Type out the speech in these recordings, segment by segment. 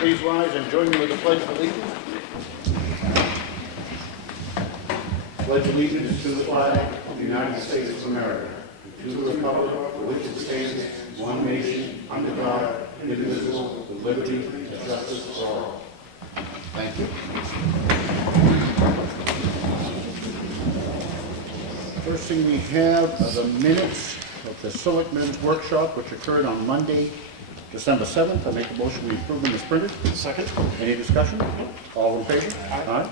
Please rise and join me with the Pledge of Allegiance. Pledge allegiance to the flag of the United States of America, to the republic for which it stands, one nation, under God, indivisible, with liberty and justice for all. Thank you. First thing we have are the minutes of the Selectmen's workshop, which occurred on Monday, December 7th. I make a motion we approve them as printed. Second. Any discussion? All in favor? Aye.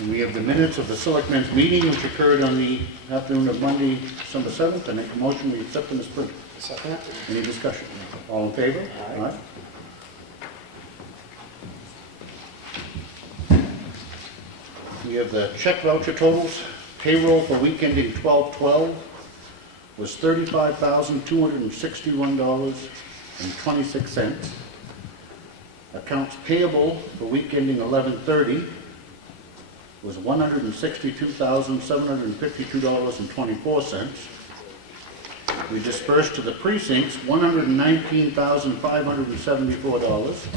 And we have the minutes of the Selectmen's meeting, which occurred on the afternoon of Monday, December 7th. I make a motion we accept them as printed. Second. Any discussion? All in favor? Aye. We have the check voucher totals. Payroll for week ending 12/12 was $35,261.26. Accounts payable for week ending 11/30 was $162,752.24. We dispersed to the precincts $119,574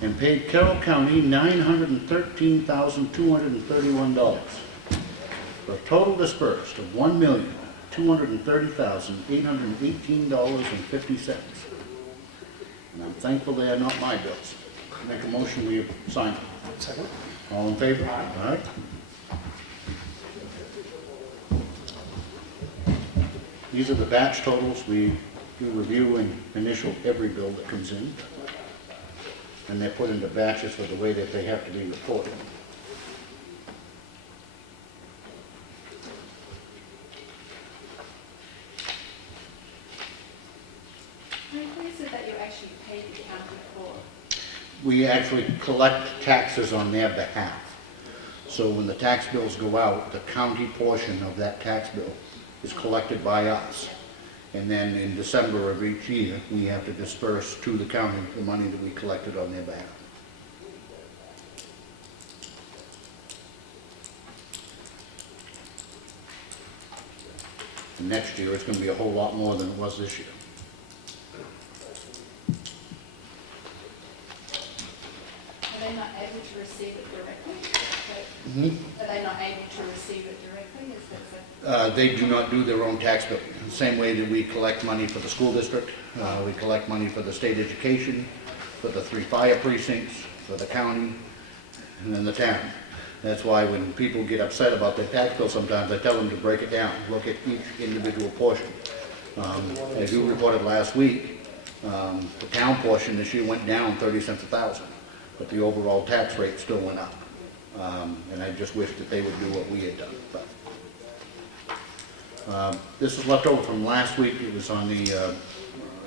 and paid Carroll County $913,231 for a total dispersed of $1,230,818.50. And I'm thankful they are not my bills. Make a motion we sign them. Second. All in favor? Aye. These are the batch totals. We do review and initial every bill that comes in. And they're put into batches for the way that they have to be reported. How is it that you actually pay the county for? We actually collect taxes on their behalf. So when the tax bills go out, the county portion of that tax bill is collected by us. And then in December of each year, we have to disperse to the county the money that we collected on their behalf. And next year, it's going to be a whole lot more than it was this year. Are they not able to receive it directly? Mm-hmm. Are they not able to receive it directly? Is that so? They do not do their own tax bill. The same way that we collect money for the school district, we collect money for the state education, for the 3 fire precincts, for the county, and then the town. That's why when people get upset about their tax bill sometimes, I tell them to break it down, look at each individual portion. As you reported last week, the town portion this year went down 30 cents a thousand, but the overall tax rate still went up. And I just wish that they would do what we had done. But this is left over from last week. It was on the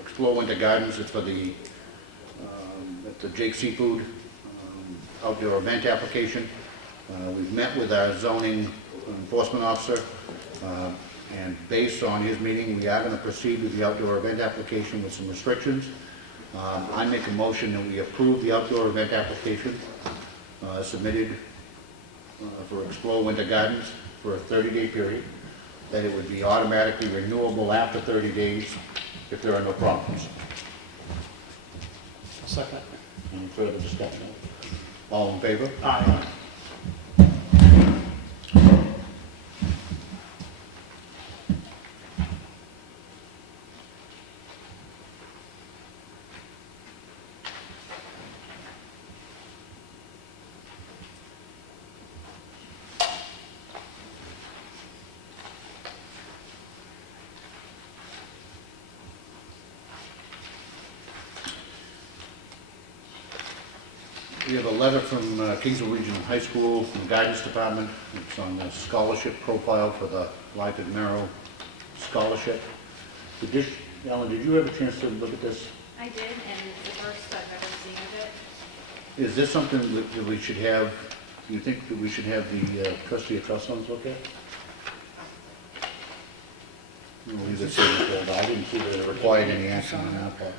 Explore Winter Gardens. It's for the at the Jake Seafood outdoor event application. We've met with our zoning enforcement officer, and based on his meeting, we are going to proceed with the outdoor event application with some restrictions. I make a motion that we approve the outdoor event application submitted for Explore Winter Gardens for a 30-day period, that it would be automatically renewable after 30 days if there are no problems. Second. Any further discussion? All in favor? Aye. We have a letter from Kingsville Regional High School from the Guidance Department. It's on the scholarship profile for the Life at Merrill Scholarship. Alan, did you have a chance to look at this? I did, and it's the first I've ever seen of it. Is this something that we should have, do you think that we should have the trustee of trust funds look at? We'll leave this in the folder. I didn't see that it required any action on our part.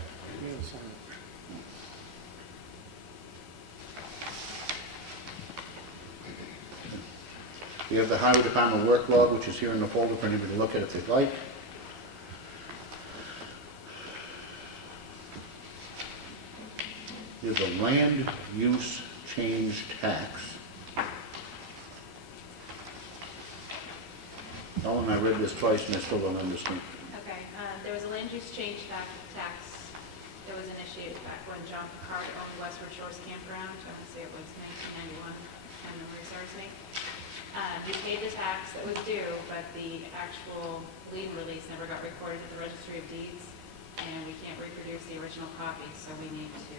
We have the Highway Department work log, which is here in the folder for anybody to look at if they'd like. There's a land use change tax. Ellen, I read this twice and I still don't understand. Okay, there was a land use change tax that was initiated back when John Picard owned Westward Shores Campground. I want to say it was 1991, if memory serves me. We paid the tax that was due, but the actual lien release never got recorded at the Registry of Deeds, and we can't reproduce the original copy, so we need to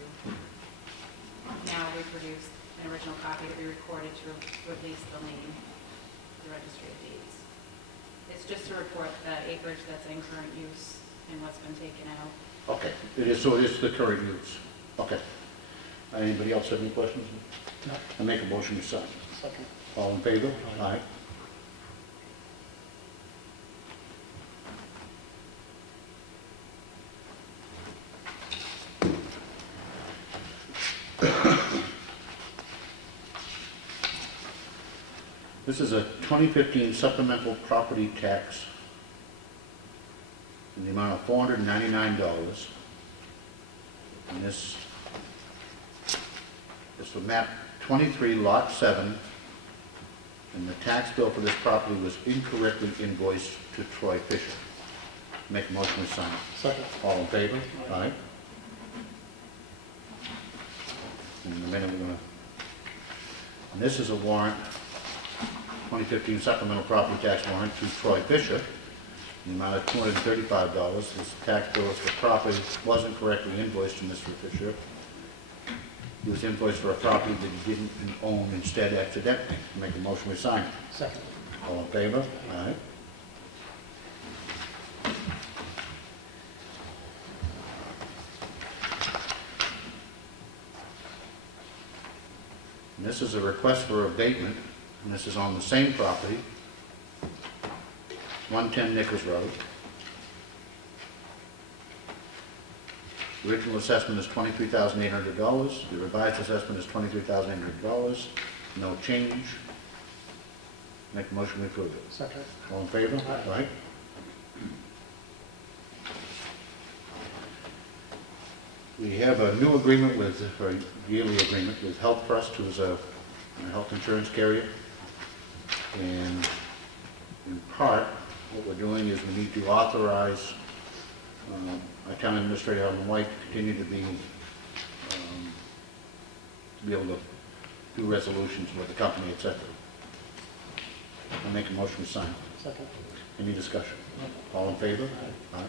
now reproduce an original copy to be recorded to release the lien to the Registry of Deeds. It's just to report the acreage that's in current use and what's been taken out. Okay, it is, so it is the current use. Okay. Anybody else have any questions? No. I make a motion to sign. Second. All in favor? Aye. This is a 2015 supplemental property tax in the amount of $499. And this is for map 23, lot 7. And the tax bill for this property was incorrectly invoiced to Troy Fisher. Make a motion to sign. Second. All in favor? Aye. In a minute, we're gonna, and this is a warrant, 2015 supplemental property tax warrant to Troy Fisher, in the amount of $235. This tax bill for property wasn't correctly invoiced to Mr. Fisher. He was invoiced for a property that he didn't own instead accidentally. Make a motion to sign. Second. All in favor? Aye. And this is a request for abatement, and this is on the same property, 110 Nichols Road. The original assessment is $23,800. The revised assessment is $23,800. No change. Make a motion to approve it. Second. All in favor? Aye. Aye. We have a new agreement with, or a yearly agreement with Health Trust, who is a health insurance carrier. And in part, what we're doing is we need to authorize our town administrator, Alan White, to continue to be able to do resolutions with the company, etc. I make a motion to sign. Second. Any discussion? All in favor? Aye.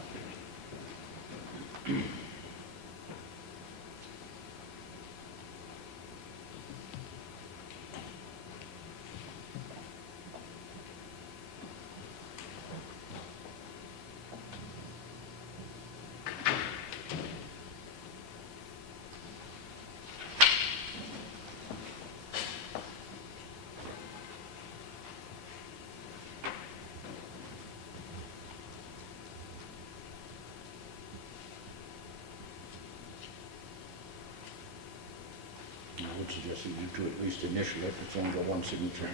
I would suggest that you two at least initial it. It's only got one signature.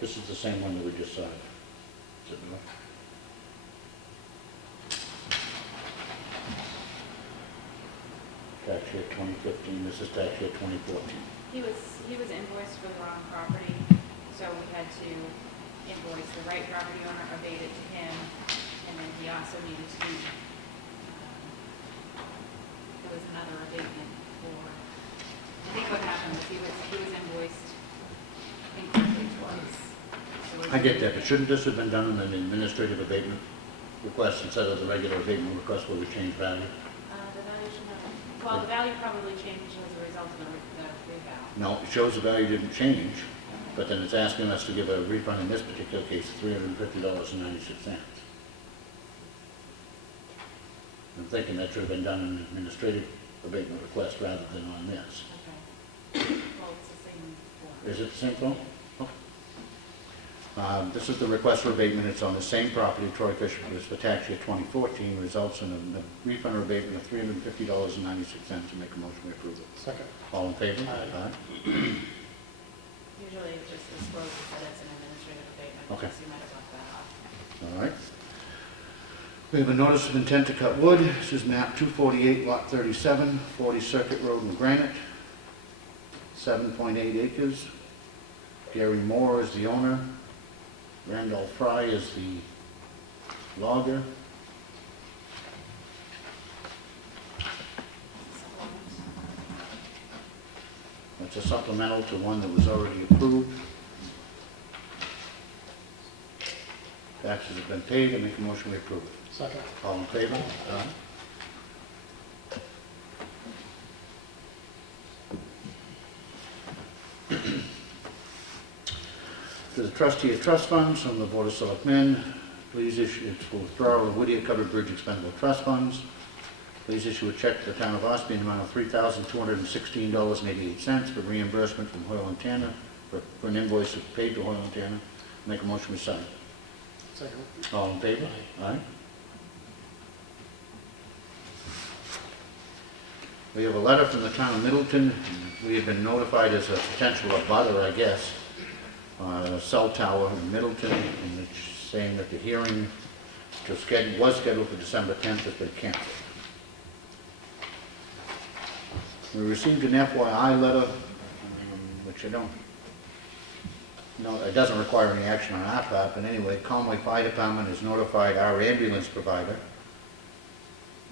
This is the same one that we just signed. Is it not? Tax year 2015, this is tax year 2014. He was invoiced for the wrong property, so we had to invoice the right property owner, abate it to him, and then he also needed to, there was another abatement for, I think what happened was he was invoiced incorrectly twice. So I get that, but shouldn't this have been done in an administrative abatement request instead of the regular abatement request where we change value? The value should have, well, the value probably changed as a result of the reval. No, it shows the value didn't change, but then it's asking us to give a refund in this particular case, $350.96. I'm thinking that should have been done in an administrative abatement request rather than on this. Okay. Well, it's the same form. Is it the same form? Okay. This is the request for abatement. It's on the same property, Troy Fisher, but it's for tax year 2014, results in a refund or abatement of $350.96. To make a motion to approve it. Second. All in favor? Aye. Aye. Usually it just discloses that it's an administrative abatement, Okay. so you might as well cut it off. All right. We have a notice of intent to cut wood. This is map 248, lot 37, 40 Circuit Road in Granite, 7.8 acres. Gary Moore is the owner. Randolph Fry is the logger. It's a supplemental to one that was already approved. Taxes have been paid. I make a motion we approve it. Second. All in favor? Aye. To the trustee of trust funds from the Board of Selectmen, please issue, it's for withdrawal of Whittier Covered Bridge Expendable Trust Funds. Please issue a check to the town of Ossipee in the amount of $3,216.88 for reimbursement from Hoyle and Tanner for an invoice paid to Hoyle and Tanner. Make a motion we sign. Second. All in favor? Aye. We have a letter from the town of Middleton. We have been notified as a potential abutter, I guess, a cell tower in Middleton, and it's saying that the hearing was scheduled for December 10th, has been canceled. We received an FYI letter, which I don't, no, it doesn't require any action on our part, but anyway, Comeau Fire Department has notified our ambulance provider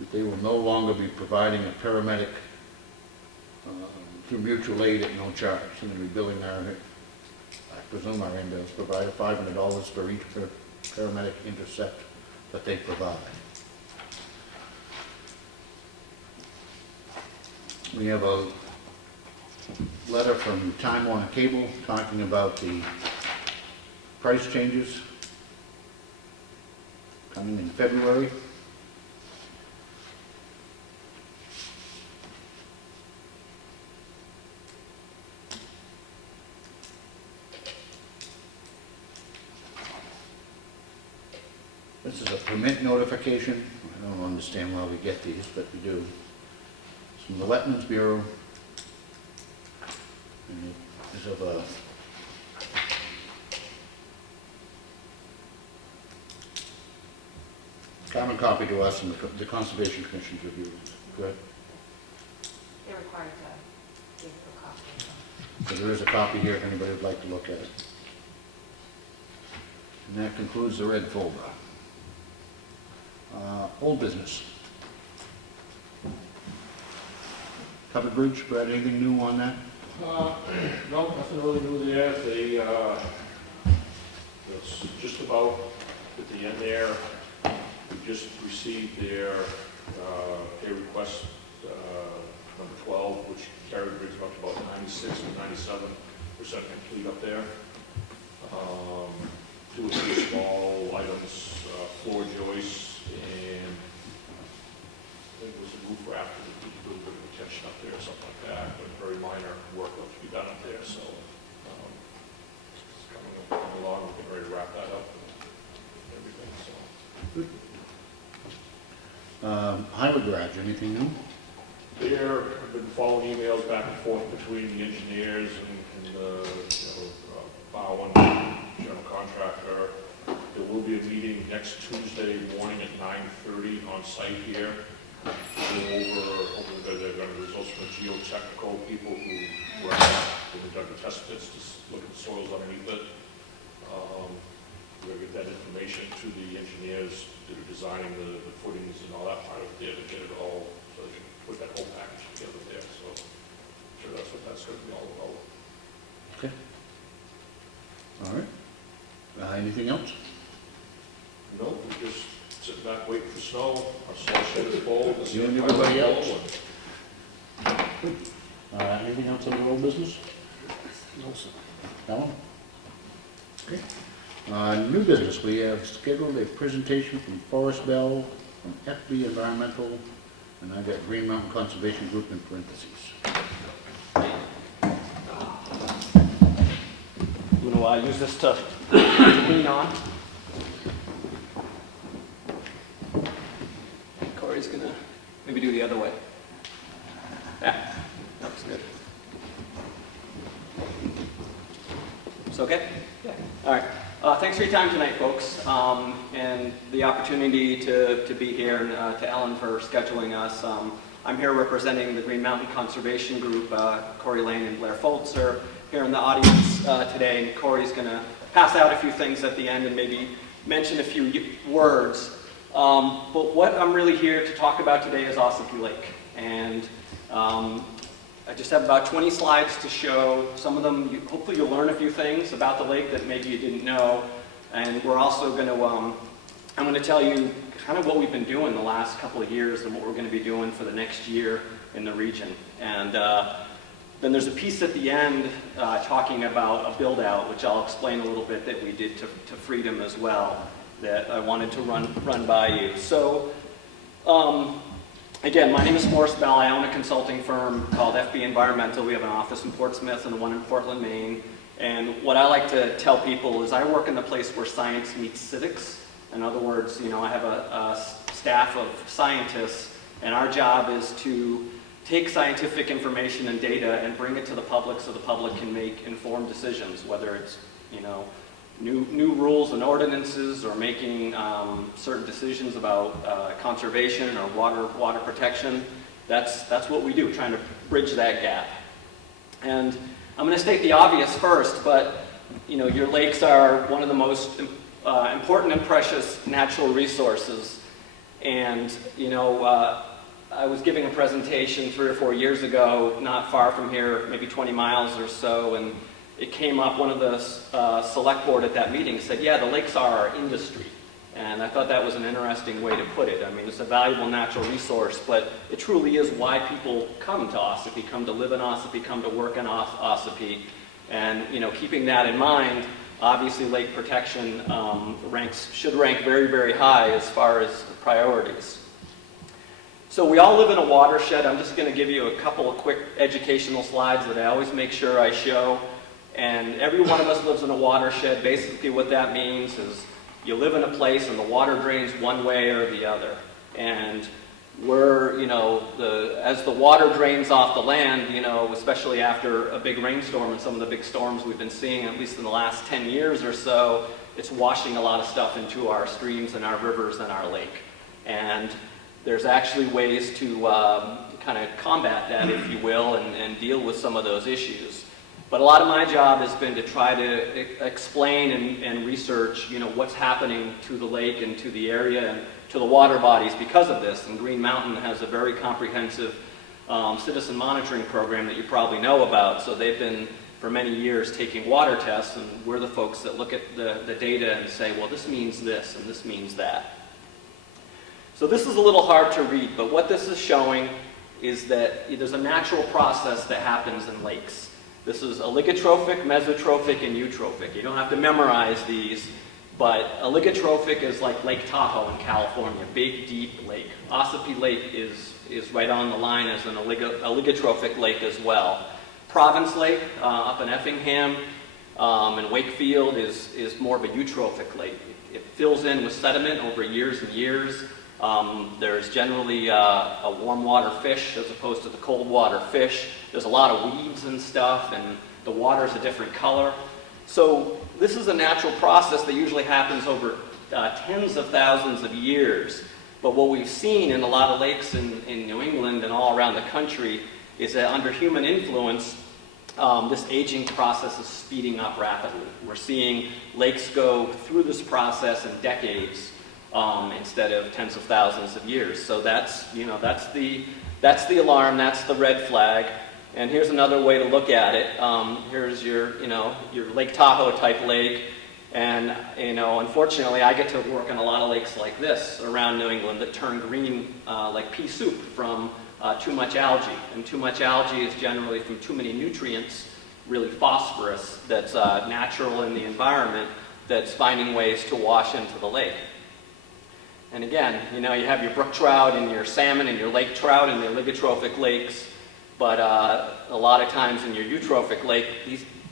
that they will no longer be providing a paramedic through mutual aid at no charge. They're going to be billing our, I presume our ambulance provider, $500 for each paramedic intercept that they provide. We have a letter from Time Warner Cable talking about the price changes coming in February. This is a permit notification. I don't understand why we get these, but we do. It's from the Wetlands Bureau. And it is of a common copy to us and the Conservation Commission's review. Go ahead. They're required to give a copy. So there is a copy here if anybody would like to look at it. And that concludes the red folder. Old business. Covered Bridge, Brad, anything new on that? No, nothing really new there. They, it's just about at the end there. We just received their pay request number 12, which carried the bridge up to about 96 to 97% complete up there. Two or three small items, floor joists, and I think it was a roof raft that needed a little bit of attention up there or something like that, but very minor work left to be done up there, so it's coming along, we're getting ready to wrap that up and everything, so. Highway garage, anything new? There, I've been following emails back and forth between the engineers and the, Bowen general contractor. There will be a meeting next Tuesday morning at 9:30 on site here. Hopefully they're going to result from the geotechnical people who were done the test pits to look at the soils underneath it. We're going to get that information to the engineers that are designing the footings and all that part of it there to get it all, so they can put that whole package together there. So I'm sure that's what that's going to be all about. Okay. All right. Anything else? No, we're just sitting back waiting for snow. Our snow shed is full. You and everybody else? Anything else on the old business? No, sir. No? Okay. New business, we have scheduled a presentation from Forest Bell, from FB Environmental, and I got Green Mountain Conservation Group in parentheses. You want to use this to lean on? Corey's gonna maybe do the other way. Yeah, that was good. It's okay? Yeah. All right. Thanks for your time tonight, folks, and the opportunity to be here, and to Ellen for scheduling us. I'm here representing the Green Mountain Conservation Group. Corey Lane and Blair Foltz are here in the audience today, and Corey's going to pass out a few things at the end and maybe mention a few words. But what I'm really here to talk about today is Ossipee Lake. And I just have about 20 slides to show. Some of them, hopefully you'll learn a few things about the lake that maybe you didn't know. And we're also going to, I'm going to tell you kind of what we've been doing the last couple of years and what we're going to be doing for the next year in the region. And then there's a piece at the end talking about a build out, which I'll explain a little bit, that we did to Freedom as well, that I wanted to run by you. So, again, my name is Morris Bell. I own a consulting firm called FB Environmental. We have an office in Portsmouth and one in Portland, Maine. And what I like to tell people is I work in the place where science meets civics. In other words, you know, I have a staff of scientists, and our job is to take scientific information and data and bring it to the public so the public can make informed decisions, whether it's, you know, new rules and ordinances, or making certain decisions about conservation or water protection. That's what we do, trying to bridge that gap. And I'm going to state the obvious first, but you know, your lakes are one of the most important and precious natural resources. And you know, I was giving a presentation 3 or 4 years ago, not far from here, maybe 20 miles or so, and it came up, one of the select board at that meeting said, yeah, the lakes are our industry. And I thought that was an interesting way to put it. I mean, it's a valuable natural resource, but it truly is why people come to Ossipee, come to live in Ossipee, come to work in Ossipee. And, you know, keeping that in mind, obviously lake protection should rank very, very high as far as priorities. So we all live in a watershed. I'm just going to give you a couple of quick educational slides that I always make sure I show. And every one of us lives in a watershed. Basically what that means is you live in a place and the water drains one way or the other. And we're, you know, as the water drains off the land, you know, especially after a big rainstorm and some of the big storms we've been seeing, at least in the last 10 years or so, it's washing a lot of stuff into our streams and our rivers and our lake. And there's actually ways to kind of combat that, if you will, and deal with some of those issues. But a lot of my job has been to try to explain and research, you know, what's happening to the lake and to the area and to the water bodies because of this. And Green Mountain has a very comprehensive citizen monitoring program that you probably know about. So they've been, for many years, taking water tests, and we're the folks that look at the data and say, well, this means this and this means that. So this is a little hard to read, but what this is showing is that there's a natural process that happens in lakes. This is oligotrophic, mesotrophic, and eutrophic. You don't have to memorize these, but oligotrophic is like Lake Tahoe in California, big, deep lake. Ossipee Lake is right on the line as an oligotrophic lake as well. Province Lake up in Effingham and Wakefield is more of a eutrophic lake. It fills in with sediment over years and years. There's generally a warm water fish as opposed to the cold water fish. There's a lot of weeds and stuff, and the water's a different color. So this is a natural process that usually happens over tens of thousands of years. But what we've seen in a lot of lakes in New England and all around the country is that under human influence, this aging process is speeding up rapidly. We're seeing lakes go through this process in decades instead of tens of thousands of years. So that's, you know, that's the alarm, that's the red flag. And here's another way to look at it. Here's your, you know, your Lake Tahoe type lake. And, you know, unfortunately, I get to work on a lot of lakes like this around New England that turn green like pea soup from too much algae. And too much algae is generally from too many nutrients, really phosphorus, that's natural in the environment, that's finding ways to wash into the lake. And again, you know, you have your brook trout and your salmon and your lake trout and the oligotrophic lakes, but a lot of times in your eutrophic lake,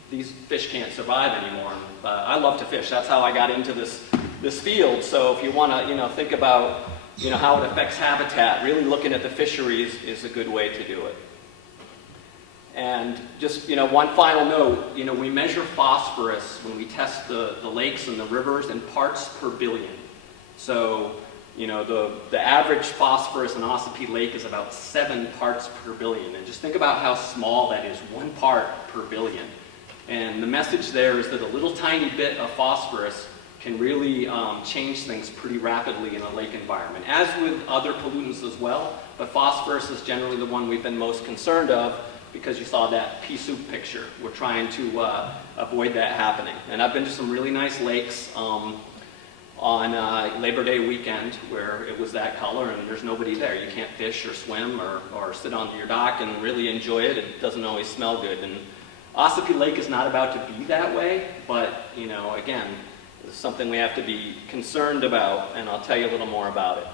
these fish can't survive anymore. I love to fish. That's how I got into this field. So if you want to, you know, think about, you know, how it affects habitat, really looking at the fisheries is a good way to do it. And just, one final note, we measure phosphorus when we test the lakes and the rivers in parts per billion. So, the average phosphorus in Ossipee Lake is about 7 parts per billion. And just think about how small that is, 1 part per billion. And the message there is that a little tiny bit of phosphorus can really change things pretty rapidly in a lake environment, as with other pollutants as well. But phosphorus is generally the one we've been most concerned of, because you saw that pea soup picture. We're trying to avoid that happening. And I've been to some really nice lakes on Labor Day weekend where it was that color and there's nobody there. You can't fish or swim or sit on your dock and really enjoy it. It doesn't always smell good. And Ossipee Lake is not about to be that way, but again, it's something we have to be concerned about, and I'll tell you a little more about it.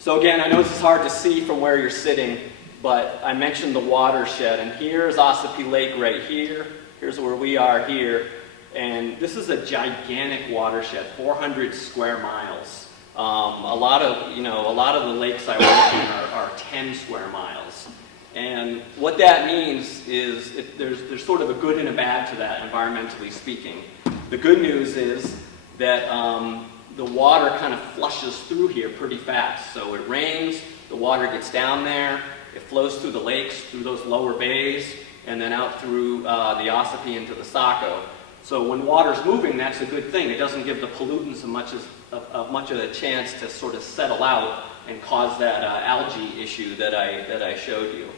So again, I know this is hard to see from where you're sitting, but I mentioned the watershed, and here's Ossipee Lake right here. Here's where we are here, and this is a gigantic watershed, 400 square miles. A lot of the lakes I work in are 10 square miles. And what that means is there's sort of a good and a bad to that, environmentally speaking. The good news is that the water kind of flushes through here pretty fast. So it rains, the water gets down there, it flows through the lakes, through those lower bays, and then out through the Ossipee into the Saco. So when water's moving, that's a good thing. It doesn't give the pollutants much of a chance to sort of settle out and cause that algae issue that I showed you.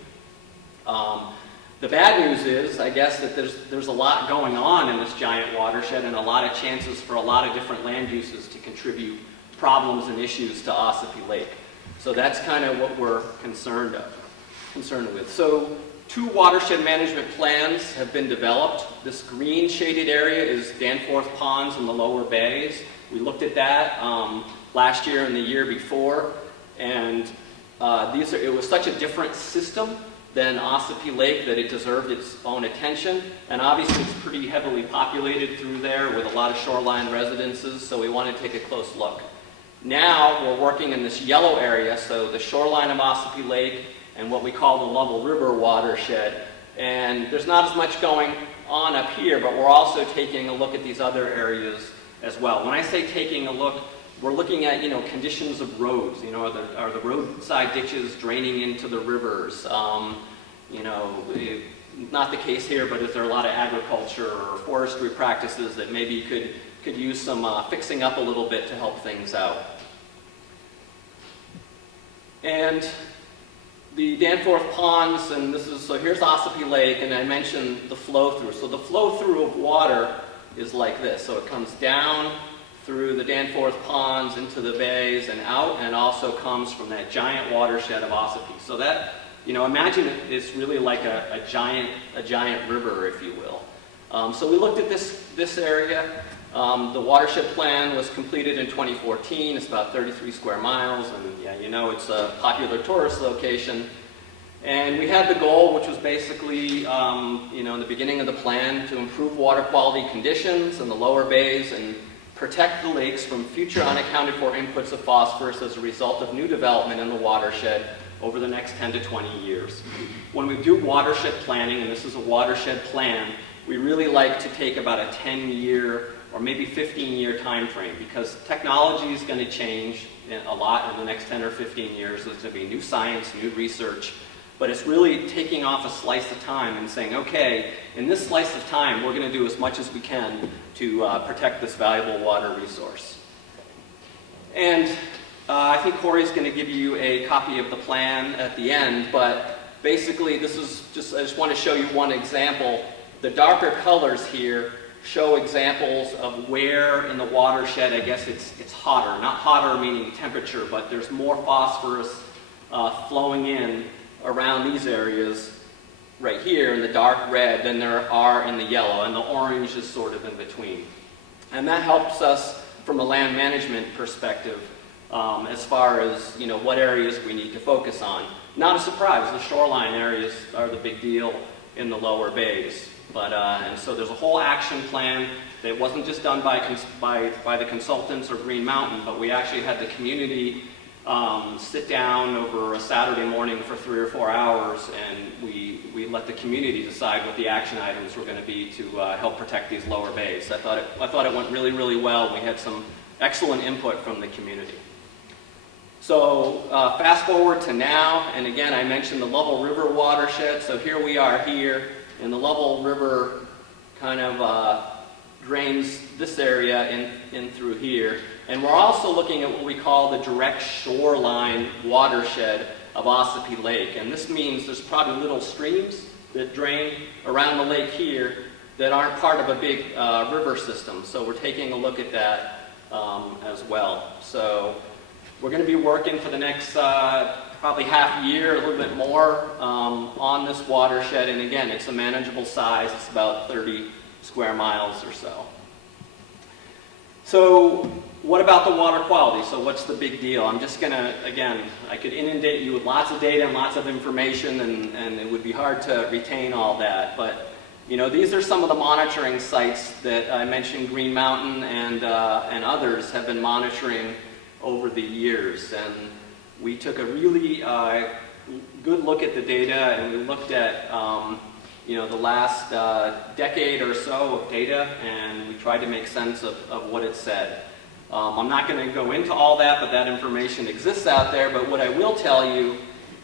The bad news is, I guess, that there's a lot going on in this giant watershed and a lot of chances for a lot of different land uses to contribute problems and issues to Ossipee Lake. So that's kind of what we're concerned with. So 2 watershed management plans have been developed. This green shaded area is Danforth Ponds and the lower bays. We looked at that last year and the year before, and it was such a different system than Ossipee Lake that it deserved its own attention. And obviously it's pretty heavily populated through there with a lot of shoreline residences, so we want to take a close look. Now we're working in this yellow area, so the shoreline of Ossipee Lake and what we call the Lovell River watershed. And there's not as much going on up here, but we're also taking a look at these other areas as well. When I say taking a look, we're looking at conditions of roads. Are the roadside ditches draining into the rivers? Not the case here, but is there a lot of agriculture or forestry practices that maybe could use some fixing up a little bit to help things out? And the Danforth Ponds, and so here's Ossipee Lake, and I mentioned the flow through. So the flow through of water is like this. So it comes down through the Danforth Ponds into the bays and out, and also comes from that giant watershed of Ossipee. So that, imagine it's really like a giant river, if you will. So we looked at this area. The watershed plan was completed in 2014. It's about 33 square miles, and it's a popular tourist location. And we had the goal, which was basically, in the beginning of the plan, to improve water quality conditions in the lower bays and protect the lakes from future unaccounted for inputs of phosphorus as a result of new development in the watershed over the next 10 to 20 years. When we do watershed planning, and this is a watershed plan, we really like to take about a 10-year or maybe 15-year time frame, because technology is going to change a lot in the next 10 or 15 years. There's going to be new science, new research, but it's really taking off a slice of time and saying, okay, in this slice of time, we're going to do as much as we can to protect this valuable water resource. And I think Corey's going to give you a copy of the plan at the end, but basically I just want to show you one example. The darker colors here show examples of where in the watershed, I guess it's hotter. Not hotter meaning temperature, but there's more phosphorus flowing in around these areas right here in the dark red than there are in the yellow, and the orange is sort of in between. And that helps us from a land management perspective as far as what areas we need to focus on. Not a surprise, the shoreline areas are the big deal in the lower bays. But, and so there's a whole action plan that wasn't just done by the consultants or Green Mountain, but we actually had the community sit down over a Saturday morning for 3 or 4 hours, and we let the community decide what the action items were going to be to help protect these lower bays. I thought it went really, really well. We had some excellent input from the community. So fast forward to now, and again, I mentioned the Lovell River watershed. So here we are here, and the Lovell River kind of drains this area in through here. And we're also looking at what we call the direct shoreline watershed of Ossipee Lake. And this means there's probably little streams that drain around the lake here that aren't part of a big river system. So we're taking a look at that as well. So we're going to be working for the next probably half year, a little bit more, on this watershed. And again, it's a manageable size. It's about 30 square miles or so. So what about the water quality? So what's the big deal? I'm just going to, again, I could inundate you with lots of data and lots of information, and it would be hard to retain all that. But, you know, these are some of the monitoring sites that I mentioned. Green Mountain and others have been monitoring over the years. And we took a really good look at the data, and we looked at you know, the last decade or so of data, and we tried to make sense of what it said. I'm not going to go into all that, but that information exists out there. But what I will tell you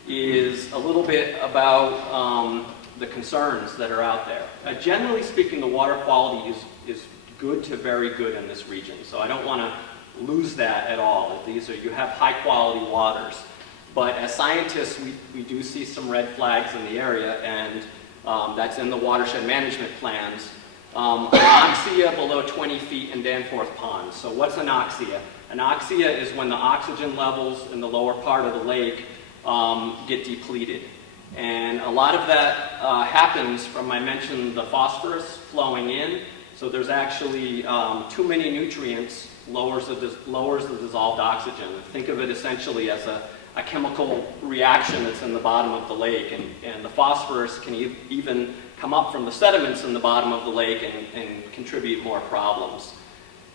is a little bit about the concerns that are out there. Generally speaking, the water quality is good to very good in this region, so I don't want to lose that at all. You have high quality waters. But as scientists, we do see some red flags in the area, and that's in the watershed management plans. Anoxia below 20 feet in Danforth Pond. So what's anoxia? Anoxia is when the oxygen levels in the lower part of the lake get depleted. And a lot of that happens from, I mentioned, the phosphorus flowing in. So there's actually too many nutrients lowers the dissolved oxygen. Think of it essentially as a chemical reaction that's in the bottom of the lake, and the phosphorus can even come up from the sediments in the bottom of the lake and contribute more problems.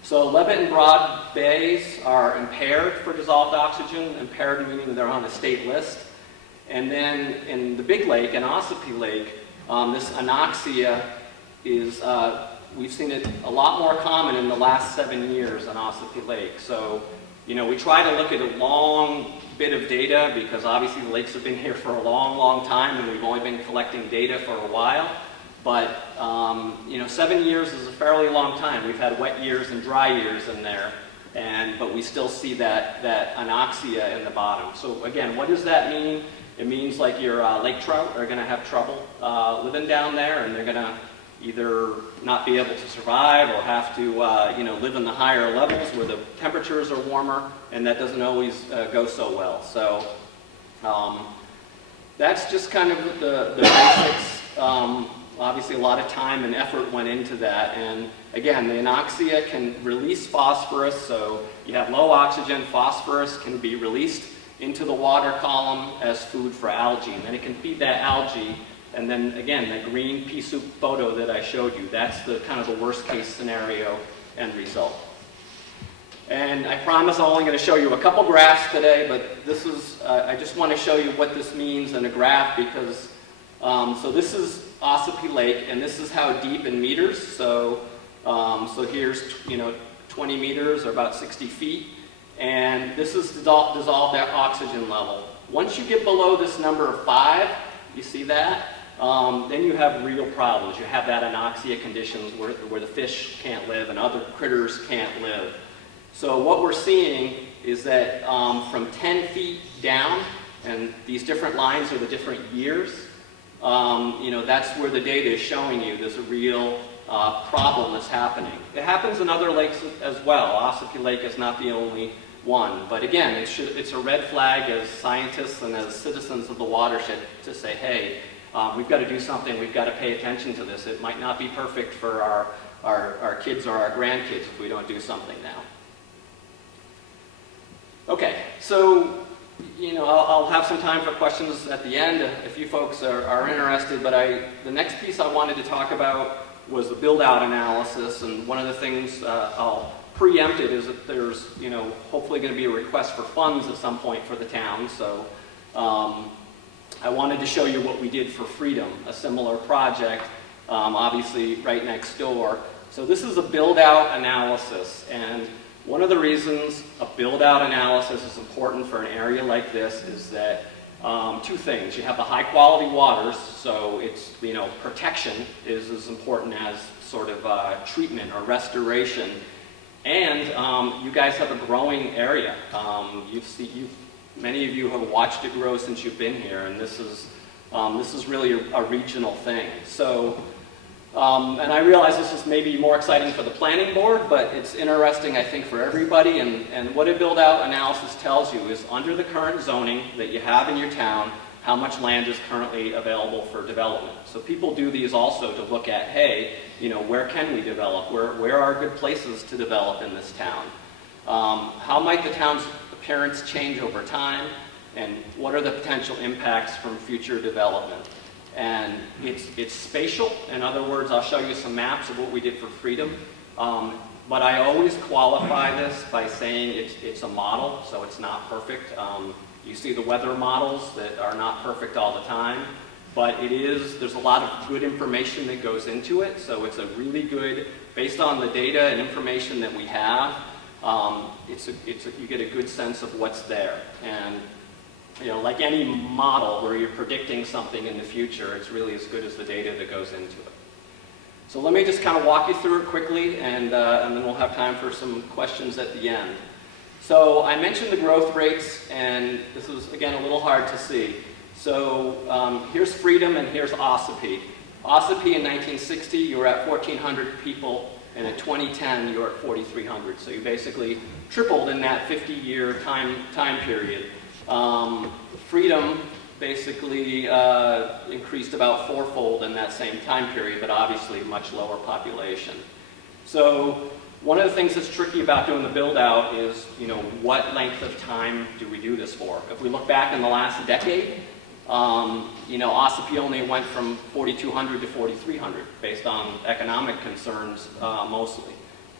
So Levitt and Broad Bays are impaired for dissolved oxygen, impaired meaning they're on a state list. And then in the big lake, in Ossipee Lake, this anoxia is, we've seen it a lot more common in the last 7 years in Ossipee Lake. So, you know, we try to look at a long bit of data because obviously the lakes have been here for a long, long time, and we've only been collecting data for a while. But, you know, 7 years is a fairly long time. We've had wet years and dry years in there, but we still see that anoxia in the bottom. So again, what does that mean? It means like your lake trout are going to have trouble living down there, and they're going to either not be able to survive or have to you know, live in the higher levels where the temperatures are warmer, and that doesn't always go so well. So that's just kind of the basics. Obviously a lot of time and effort went into that, and again, the anoxia can release phosphorus, so you have low oxygen, phosphorus can be released into the water column as food for algae, and then it can feed that algae. And then again, the green pea soup photo that I showed you, that's the kind of the worst case scenario end result. And I promise I'm only going to show you a couple graphs today, but this is, I just want to show you what this means in a graph because, so this is Ossipee Lake, and this is how deep in meters. So, so here's, you know, 20 meters or about 60 feet, and this is dissolved oxygen level. Once you get below this number of 5, you see that? Then you have real problems. You have that anoxia conditions where the fish can't live and other critters can't live. So what we're seeing is that from 10 feet down, and these different lines are the different years, you know, that's where the data is showing you there's a real problem that's happening. It happens in other lakes as well. Ossipee Lake is not the only one. But again, it's a red flag as scientists and as citizens of the watershed to say, hey, we've got to do something, we've got to pay attention to this. It might not be perfect for our kids or our grandkids if we don't do something now. Okay, so, you know, I'll have some time for questions at the end if you folks are interested, but the next piece I wanted to talk about was the build-out analysis, and one of the things I'll preempted is that there's, you know, hopefully going to be a request for funds at some point for the town. So I wanted to show you what we did for Freedom, a similar project, obviously right next door. So this is a build-out analysis, and one of the reasons a build-out analysis is important for an area like this is that two things. You have the high-quality waters, so it's, you know, protection is as important as sort of treatment or restoration. And you guys have a growing area. Many of you have watched it grow since you've been here, and this is really a regional thing. So, and I realize this is maybe more exciting for the planning board, but it's interesting, I think, for everybody. And what a build-out analysis tells you is under the current zoning that you have in your town, how much land is currently available for development. So people do these also to look at, hey, you know, where can we develop? Where are good places to develop in this town? How might the town's appearance change over time? And what are the potential impacts from future development? And it's spatial. In other words, I'll show you some maps of what we did for Freedom. But I always qualify this by saying it's a model, so it's not perfect. You see the weather models that are not perfect all the time, but there's a lot of good information that goes into it, so it's a really good, based on the data and information that we have, you get a good sense of what's there. And you know, like any model where you're predicting something in the future, it's really as good as the data that goes into it. So let me just kind of walk you through it quickly, and then we'll have time for some questions at the end. So I mentioned the growth rates, and this is, again, a little hard to see. So here's Freedom, and here's Ossipee. Ossipee in 1960, you were at 1,400 people, and in 2010, you were at 4,300. So you basically tripled in that 50-year time period. Freedom basically increased about fourfold in that same time period, but obviously much lower population. So one of the things that's tricky about doing the build-out is, you know, what length of time do we do this for? If we look back in the last decade, you know, Ossipee only went from 4,200 to 4,300 based on economic concerns mostly.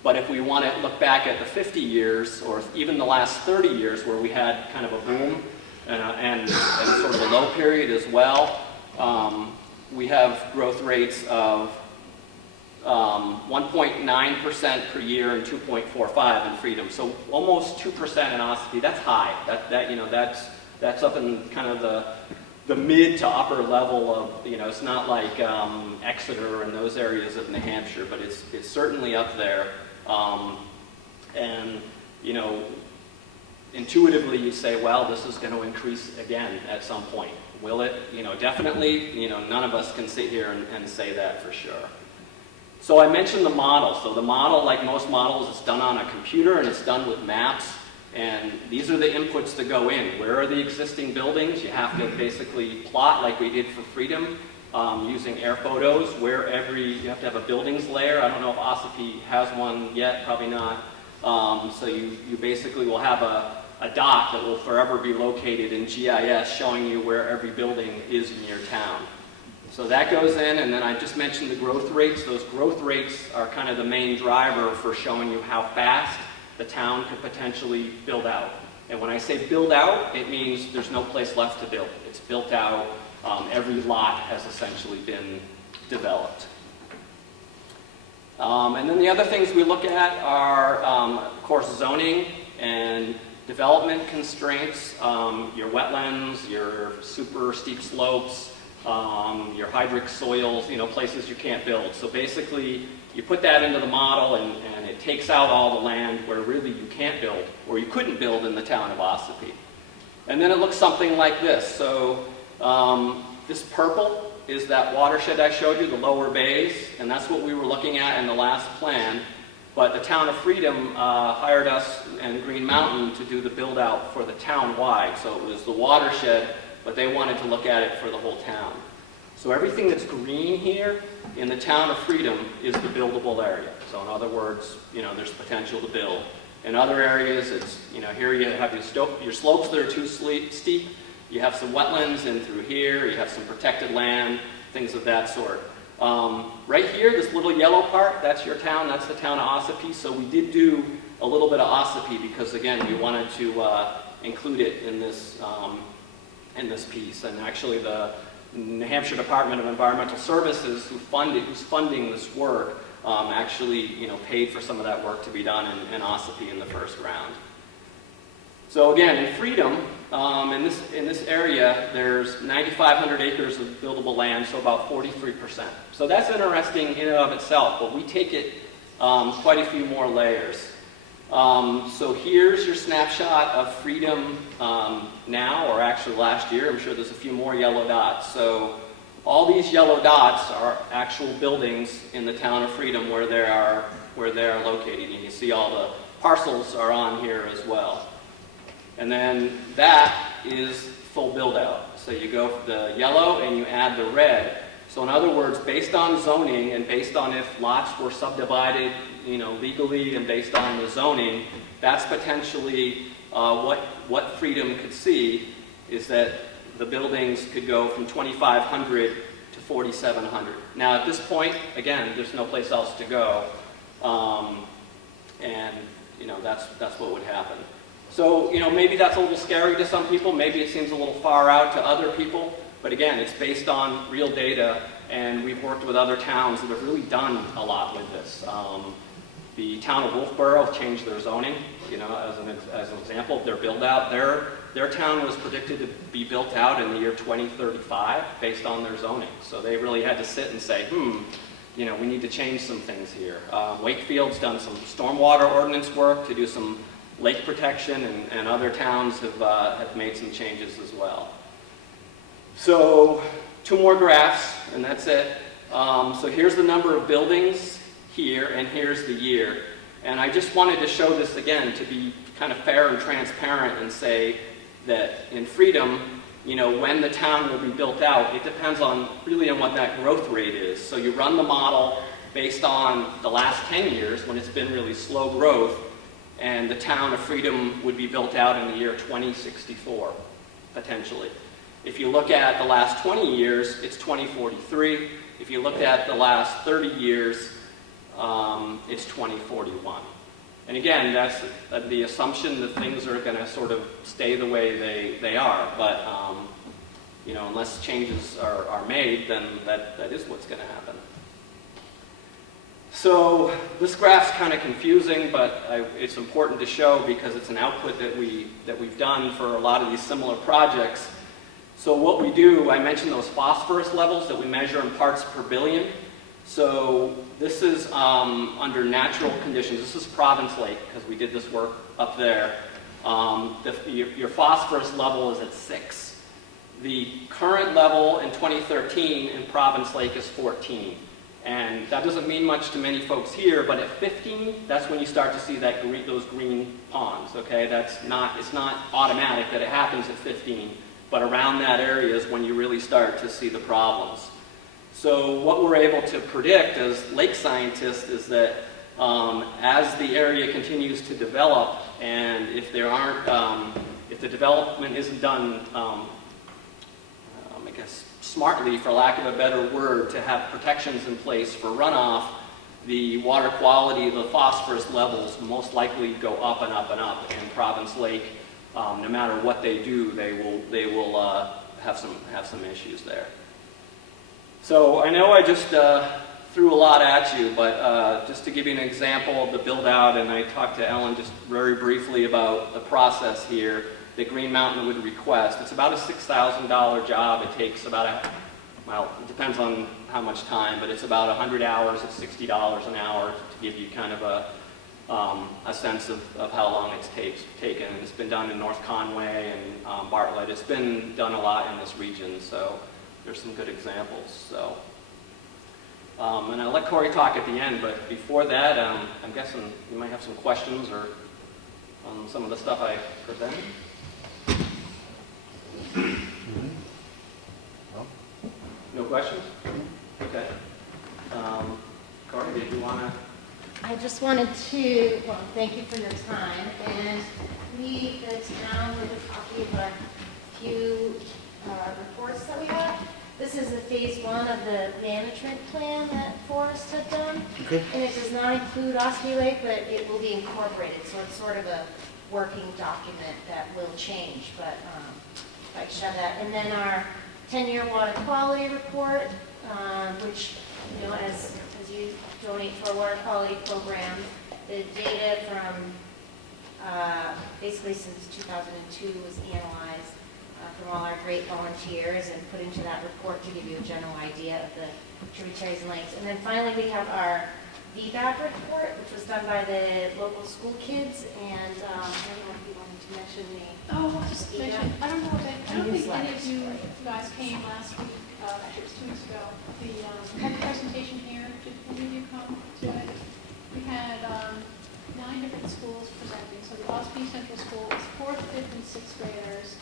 But if we want to look back at the 50 years, or even the last 30 years where we had kind of a boom and sort of a low period as well, we have growth rates of 1.9% per year and 2.45 in Freedom. So almost 2% in Ossipee. That's high. You know, that's up in kind of the mid to upper level of, you know, it's not like Exeter and those areas of New Hampshire, but it's certainly up there. And, you know, intuitively you say, well, this is going to increase again at some point. Will it? You know, definitely, you know, none of us can sit here and say that for sure. So I mentioned the model. So the model, like most models, is done on a computer and it's done with maps. And these are the inputs that go in. Where are the existing buildings? You have to basically plot like we did for Freedom using air photos. You have to have a buildings layer. I don't know if Ossipee has one yet, probably not. So you basically will have a dot that will forever be located in GIS showing you where every building is in your town. So that goes in, and then I just mentioned the growth rates. Those growth rates are kind of the main driver for showing you how fast the town could potentially build out. And when I say build out, it means there's no place left to build. It's built out. Every lot has essentially been developed. And then the other things we look at are, of course, zoning and development constraints, your wetlands, your super steep slopes, your hydric soils, you know, places you can't build. So basically, you put that into the model and it takes out all the land where really you can't build, or you couldn't build in the town of Ossipee. And then it looks something like this. So this purple is that watershed I showed you, the lower bays, and that's what we were looking at in the last plan. But the town of Freedom hired us and Green Mountain to do the build out for the town-wide. So it was the watershed, but they wanted to look at it for the whole town. So everything that's green here in the town of Freedom is the buildable area. So in other words, you know, there's potential to build. In other areas, it's, you know, here you have your slopes that are too steep. You have some wetlands in through here. You have some protected land, things of that sort. Right here, this little yellow part, that's your town, that's the town of Ossipee. So we did do a little bit of Ossipee because, again, we wanted to include it in this piece. And actually, the New Hampshire Department of Environmental Services, who's funding this work, actually, paid for some of that work to be done in Ossipee in the first round. So again, in Freedom, in this area, there's 9,500 acres of buildable land, so about 43%. So that's interesting in and of itself, but we take it quite a few more layers. So here's your snapshot of Freedom now, or actually last year. I'm sure there's a few more yellow dots. So all these yellow dots are actual buildings in the town of Freedom where they are located. And you see all the parcels are on here as well. And then that is full build out. So you go for the yellow and you add the red. So in other words, based on zoning and based on if lots were subdivided, legally and based on the zoning, that's potentially what Freedom could see is that the buildings could go from 2,500 to 4,700. Now at this point, again, there's no place else to go, and that's what would happen. So maybe that's a little scary to some people. Maybe it seems a little far out to other people. But again, it's based on real data, and we've worked with other towns that have really done a lot with this. The town of Wolfboro changed their zoning, as an example of their build out. Their town was predicted to be built out in the year 2035 based on their zoning. So they really had to sit and say, we need to change some things here. Wakefield's done some stormwater ordinance work to do some lake protection, and other towns have made some changes as well. So 2 more graphs, and that's it. So here's the number of buildings here, and here's the year. And I just wanted to show this again to be kind of fair and transparent and say that in Freedom, when the town will be built out, it depends really on what that growth rate is. So you run the model based on the last 10 years when it's been really slow growth, and the town of Freedom would be built out in the year 2064, potentially. If you look at the last 20 years, it's 2043. If you look at the last 30 years, it's 2041. And again, that's the assumption that things are going to sort of stay the way they are. But unless changes are made, then that is what's going to happen. So this graph's kind of confusing, but it's important to show because it's an output that we've done for a lot of these similar projects. So what we do, I mentioned those phosphorus levels that we measure in parts per billion. So this is under natural conditions. This is Province Lake because we did this work up there. Your phosphorus level is at 6. The current level in 2013 in Province Lake is 14. And that doesn't mean much to many folks here, but at 15, that's when you start to see those green ponds, okay? It's not automatic that it happens at 15, but around that area is when you really start to see the problems. So what we're able to predict as lake scientists is that as the area continues to develop, and if the development isn't done, I guess, smartly, for lack of a better word, to have protections in place for runoff, the water quality, the phosphorus levels most likely go up and up and up. And Province Lake, no matter what they do, they will have some issues there. So I know I just threw a lot at you, but just to give you an example of the build out, and I talked to Ellen just very briefly about the process here that Green Mountain would request. It's about a $6,000 job. It takes about it depends on how much time, but it's about 100 hours at $60 an hour to give you kind of a sense of how long it's taken. And it's been done in North Conway and Bartlett. It's been done a lot in this region, so there's some good examples. So, and I'll let Corey talk at the end, but before that, I'm guessing you might have some questions or on some of the stuff I presented. No questions? Okay. Corey, did you want to? I just wanted to, thank you for your time, and leave the town with a copy of a few reports that we have. This is the phase 1 of the management plan that Forrest had done. Okay. And it does not include Ossipee Lake, but it will be incorporated, so it's sort of a working document that will change, but if I could show that. And then our 10-year water quality report, which, you know, as you donate to our water quality program, the data from basically since 2002 was analyzed from all our great volunteers and put into that report to give you a general idea of the tributaries and lakes. And then finally, we have our VBAC report, which was done by the local school kids, and I don't know if you wanted to mention the Oh, I'll just mention, I don't know if I don't think any of Newsletters. you guys came last week, actually it was 2 weeks ago. We had a presentation here, did any of you come to it? We had 9 different schools presenting, so the Ossipee Central School is 4th, 5th, and 6th graders,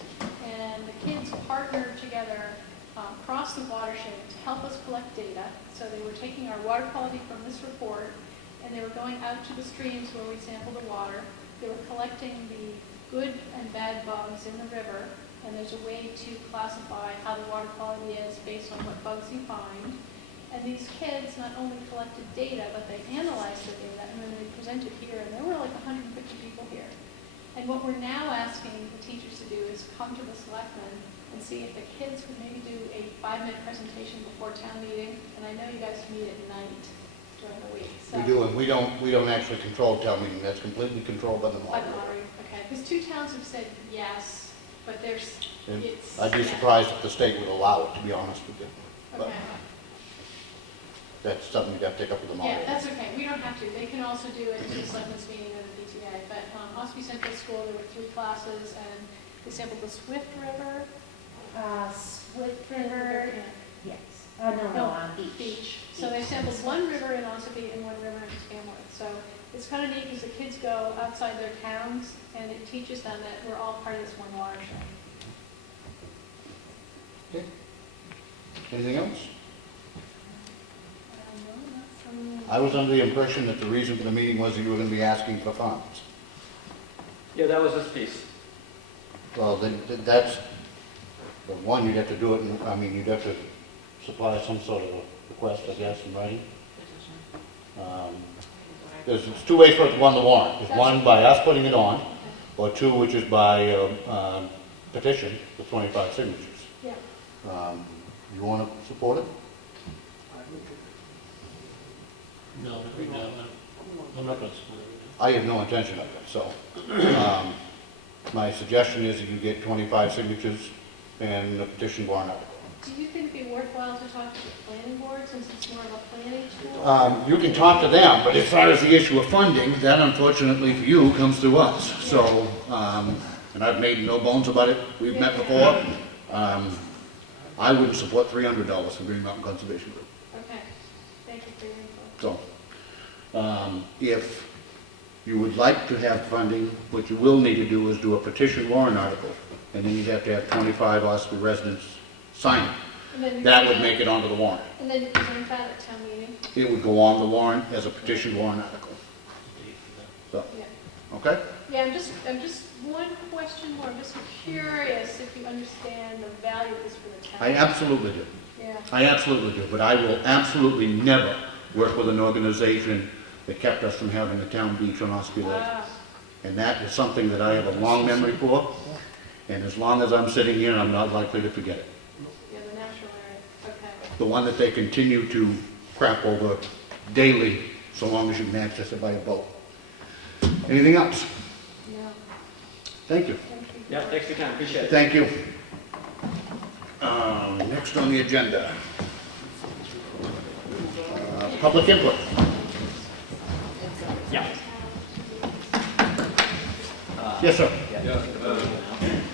and the kids partnered together across the watershed to help us collect data. So they were taking our water quality from this report, and they were going out to the streams where we sampled the water. They were collecting the good and bad bugs in the river, and there's a way to classify how the water quality is based on what bugs you find. And these kids not only collected data, but they analyzed the data, and then they presented here, and there were like 150 people here. And what we're now asking the teachers to do is come to the selectmen and see if the kids could maybe do a 5-minute presentation before town meeting. And I know you guys meet at night during the week. So We do, and we don't actually control town meeting. That's completely controlled by the By the moderator. lottery, okay. Because 2 towns have said yes, but there's, And it's. I'd be yeah. surprised if the state would allow it, to be honest with you. But Okay. that's something you'd have to take up with the Yeah, moderator. that's okay. We don't have to. They can also do it in the selectmen's meeting or the PTA. But Ossipee Central School, there were 3 classes, and they sampled the Swift River. Swift River, Yeah. yes. No, on beach. Beach. So they sampled 1 river in Ossipee and 1 river in Tamworth. So it's kind of neat because the kids go outside their towns, and it teaches them that we're all part of this one watershed. Okay. Anything else? I was under the impression that the reason for the meeting was that you were going to be asking for funds. Yeah, that was this piece. Well, then, that's, the one, you'd have to do it, I mean, you'd have to supply some sort of a request, I guess, in writing. There's 2 ways for it to go on the warrant. There's one by us putting it on, or 2, which is by petition with 25 signatures. Yeah. You want to support it? No, I'm not going to support it. I have no intention of it, so my suggestion is that you get 25 signatures and a petition warrant article. Do you think it'd be worthwhile to talk to the planning board since it's more of a planning tool? You can talk to them, but as far as the issue of funding, that unfortunately for you comes through us. So, and I've made no bones about it, we've met before. I wouldn't support $300 from Green Mountain Conservation Group. Okay. Thank you for your info. So, if you would like to have funding, what you will need to do is do a petition warrant article, and then you'd have to have 25 Ossipee residents sign it. And then you That can- would make it onto the warrant. And then you present that at town meeting? It would go on the warrant as a petition warrant article. So, Yeah. okay? Yeah, I'm just, one question more, I'm just curious if you understand the value of this for the town. I absolutely do. Yeah, I absolutely do, but I will absolutely never work with an organization that kept us from having a town beach on Ossipee Lake. wow, And that is something that I have a long memory for, and as long as I'm sitting here, I'm not likely to forget it. yeah, the natural area, okay. The one that they continue to crap over daily, so long as you can access it by a boat. Anything else? Yeah, Thank you. thank you. Yeah, thanks for your time, appreciate it. Thank you. Next on the agenda. Public input. Yeah. Yes, sir. Yeah,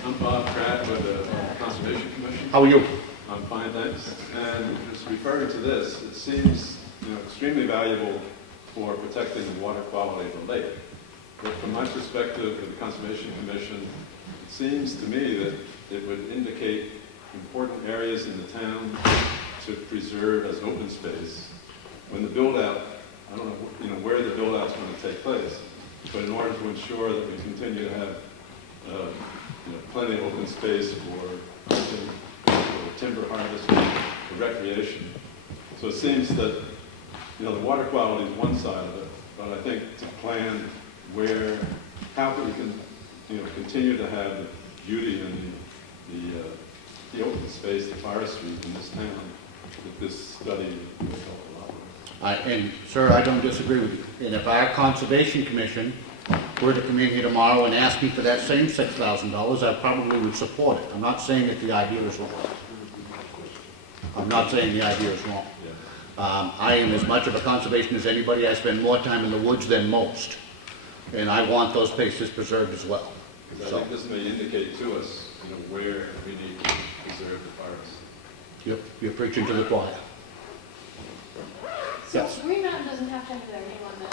I'm Bob Pratt with the Conservation Commission. How are you? I'm fine, thanks. And just referring to this, it seems, extremely valuable for protecting the water quality of the lake. But from my perspective, with the Conservation Commission, it seems to me that it would indicate important areas in the town to preserve as open space. When the build-out, I don't know, where the build-out's going to take place, but in order to ensure that we continue to have plenty of open space for timber harvesting, recreation. So it seems that, you know, the water quality is one side of it, but I think to plan where, how we can, you know, continue to have the beauty and the open space, the forestry in this town, that this study will help a lot with. And sir, I don't disagree with you. And if our Conservation Commission were to come in here tomorrow and ask me for that same $6,000, I probably would support it. I'm not saying that the idea is wrong. I'm not saying the idea is wrong. I am as much of a conservationist as anybody. I spend more time in the woods than most. And I want those places preserved as well. Because I think this may indicate to us, you know, where we need to preserve the forests. You're preaching to the choir. So Yes. Green Mountain doesn't have to have their name on this.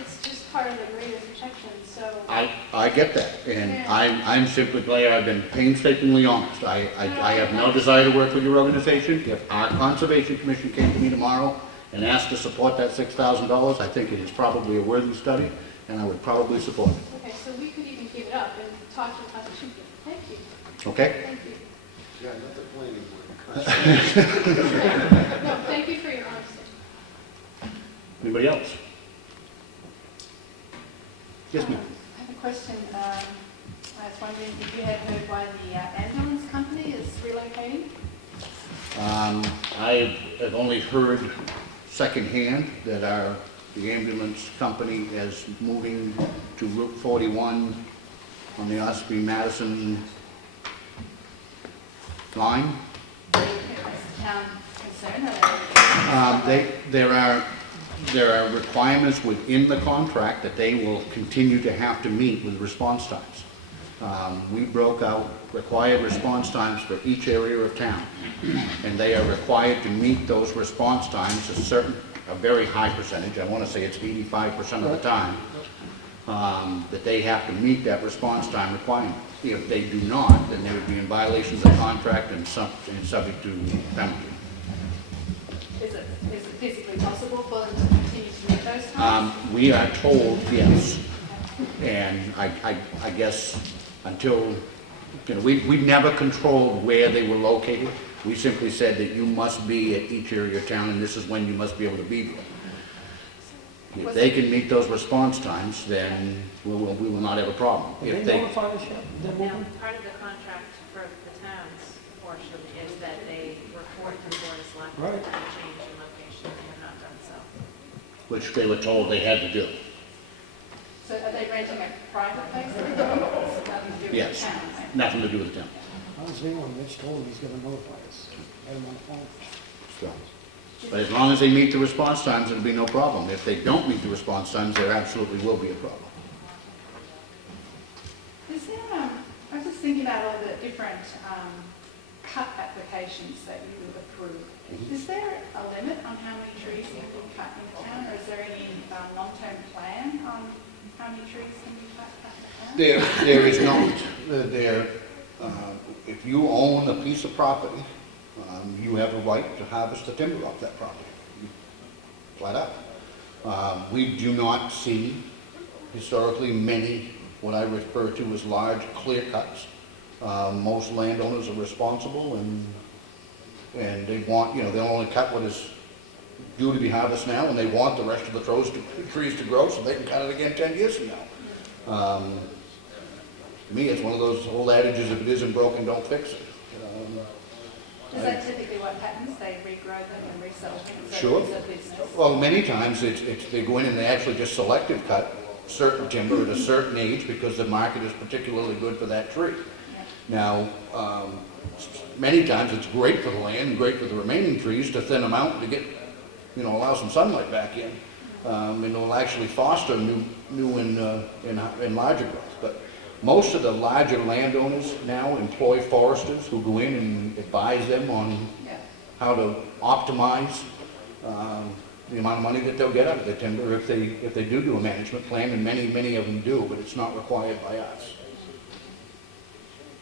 It's just part of the greater protection, so. I get that, and I'm simply, Blair, I've been painstakingly honest. I have no desire to work with your organization. If our Conservation Commission came to me tomorrow and asked to support that $6,000, I think it is probably a worthy study, and I would probably support it. Okay, so we could even give it up and talk to the Conservation. Thank you, Okay? thank you. Yeah, not the planning board. No, thank you for your honesty. Anybody else? Yes, ma'am. I have a question. I was wondering if you had heard why the ambulance company is relocating? I have only heard secondhand that the ambulance company is moving to Route 41 on the Ossipee-Madison line. Is the town concerned? There are requirements within the contract that they will continue to have to meet with response times. We broke out required response times for each area of town, and they are required to meet those response times a very high percentage, I want to say it's 85% of the time, that they have to meet that response time requirement. If they do not, then they would be in violation of the contract and subject to penalty. Is it physically possible for them to continue to meet those times? We are told yes, and I guess until, you know, we never controlled where they were located. We simply said that you must be at each area of town, and this is when you must be able to be there. If they can meet those response times, then we will not have a problem. If they, Now, part of the contract for the town's portion is that they report to the Board of Selectmen any change in location. They have not done so. which they were told they had to do. So are they renting a private place? Or it's nothing to do with the Yes, town? Right? nothing to do with the town. I was here when Mitch told him he's gonna notify us. I had him on the phone. So, but as long as they meet the response times, it'll be no problem. If they don't meet the response times, there absolutely will be a problem. Is there, I was just thinking about all the different cut applications that you approve. Is there a limit on how many trees can be cut in the town, or is there any long-term plan on how many trees can be cut in the town? There is not. If you own a piece of property, you have a right to harvest the timber off that property, flat out. We do not see historically many, what I refer to as large clear cuts. Most landowners are responsible and they want, you know, they'll only cut what is due to be harvested now, and they want the rest of the trees to grow so they can cut it again 10 years from now. To me, it's one of those old adages, if it isn't broken, don't fix it. Is that typically what happens? They regrow them and resell them? So Sure. It's a business? Well, many times they go in and they actually just selective cut certain timber at a certain age because the market is particularly good for that tree. Yeah. Now, many times it's great for the land and great for the remaining trees to thin them out and to get, you know, allow some sunlight back in. And it'll actually foster new and larger growth. But most of the larger landowners now employ foresters who go in and advise them on Yeah. how to optimize the amount of money that they'll get out of the timber if they do a management plan, and many of them do, but it's not required by us.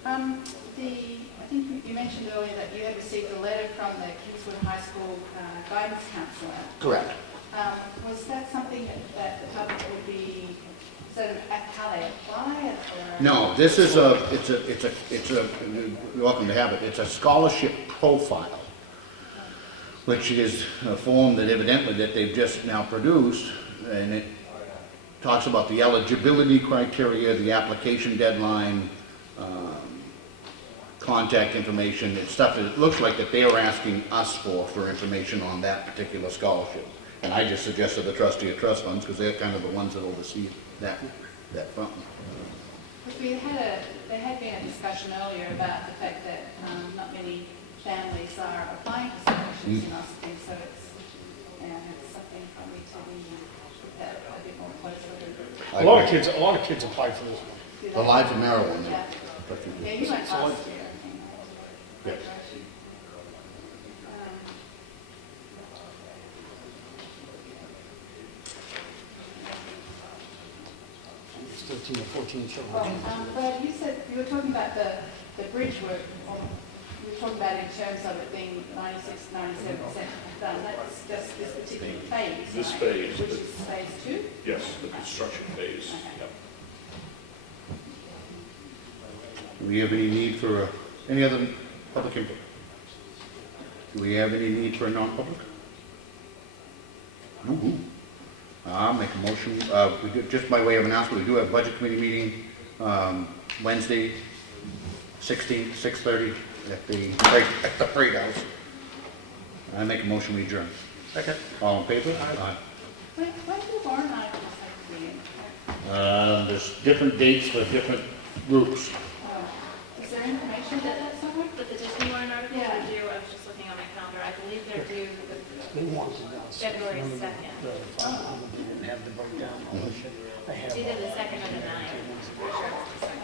I think you mentioned earlier that you had received a letter from the Kingswood High School guidance counselor. Correct. Was that something that the public would be, sort of how they apply it? Or? No, this is you're welcome to have it. It's a scholarship profile. which is a form that evidently that they've just now produced, and it talks about the eligibility criteria, the application deadline, contact information. It's stuff that it looks like that they are asking us for information on that particular scholarship. And I just suggested the trustee of trust funds, because they're kind of the ones that oversee that fund. Because there had been a discussion earlier about the fact that not many families are applying for scholarships in Ossipee, so it's something probably to be looked at a bit more closely. A lot of kids apply for this one. The Live from Maryland. Yeah. Yeah, you went last year, I think. Yes. It's 13 or 14 children. Brad, you said, you were talking about the bridge work, or you were talking about in terms of it being 96, 97% done. That's just this particular phase, This right? phase, Which is phase 2? Yes, the construction phase. Okay. Yep. Do we have any need for any other public input? Do we have any need for a non-public? No. I'll make a motion. We do, just by way of announcement, we do have a budget committee meeting Wednesday, 16th, 6:30 at the Freight House. I make a motion we adjourn. Second. All in favor? Aye. When do warrant articles have to be in? There's different dates for different groups. Is there information about that somewhere? But the Disney warrant articles Yeah. are due, I was just looking on my calendar, I believe they're due They wanted to announce. February Remember 2nd. They didn't have the breakdown, all the shit. I have It's either all the that. 2nd or the 9th. I'm pretty sure it's the 2nd.